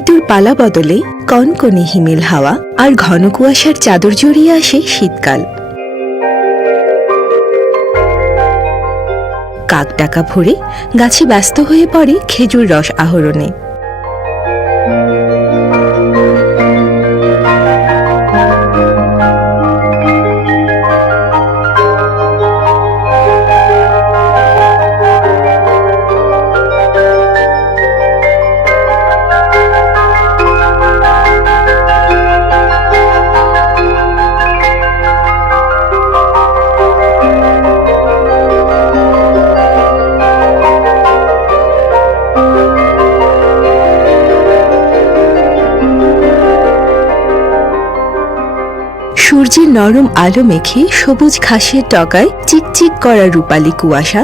ঋতুর পালা বদলে কনকনে হিমেল হাওয়া আর ঘন কুয়াশার চাদর জড়িয়ে আসে শীতকাল কাক ডাকা ভরে গাছে ব্যস্ত হয়ে পড়ে খেজুর রস আহরণে সূর্যের নরম আলো মেখে সবুজ ঘাসের টকায় চিকচিক করা রূপালী কুয়াশা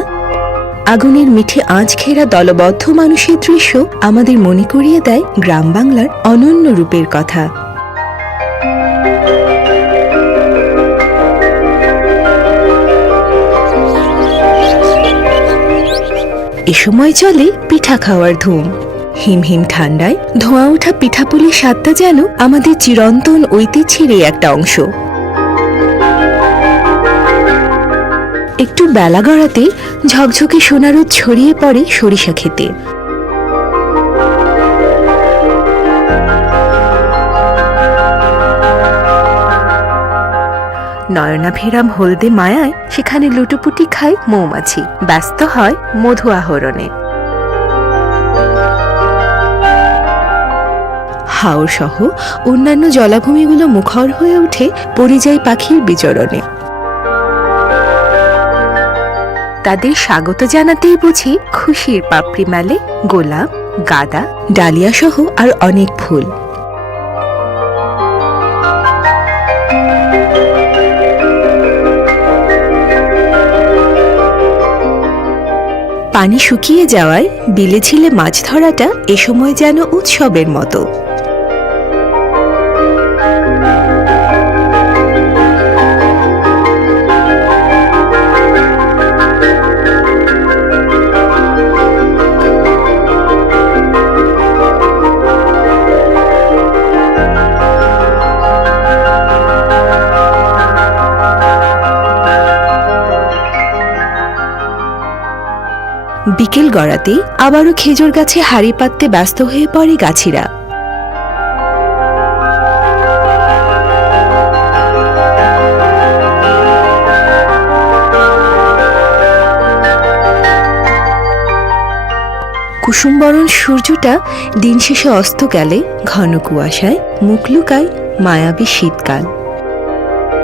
আগুনের মিঠে আঁচ ঘেরা দলবদ্ধ মানুষের দৃশ্য আমাদের মনে করিয়ে দেয় গ্রাম বাংলার অনন্য রূপের কথা এ সময় চলে পিঠা খাওয়ার ধুম হিমহিম ঠান্ডায় ধোঁয়া ওঠা পিঠাপুলির স্বাদটা যেন আমাদের চিরন্তন ঐতিহ্যেরই একটা অংশ একটু বেলা গড়াতে ঝকঝকে সোনারোদ ছড়িয়ে পড়ে সরিষা খেতে নয়নাভিরাম হলদে মায়ায় সেখানে লুটোপুটি খায় মৌমাছি ব্যস্ত হয় মধু আহরণে হাওর সহ অন্যান্য জলাভূমিগুলো মুখর হয়ে ওঠে পরিযায়ী পাখির বিচরণে তাদের স্বাগত জানাতেই বুঝি খুশির পাপড়ি মেলে গোলাপ গাঁদা ডালিয়া সহ আর অনেক ফুল পানি শুকিয়ে যাওয়ায় বিলে ছিলে মাছ ধরাটা এ সময় যেন উৎসবের মতো বিকেল গড়াতেই আবারও খেজুর গাছে হাড়ি পাততে ব্যস্ত হয়ে পড়ে গাছিরা কুসুমবরণ সূর্যটা দিন শেষে অস্ত গেলে ঘন কুয়াশায় মুখ লুকায় মায়াবী শীতকাল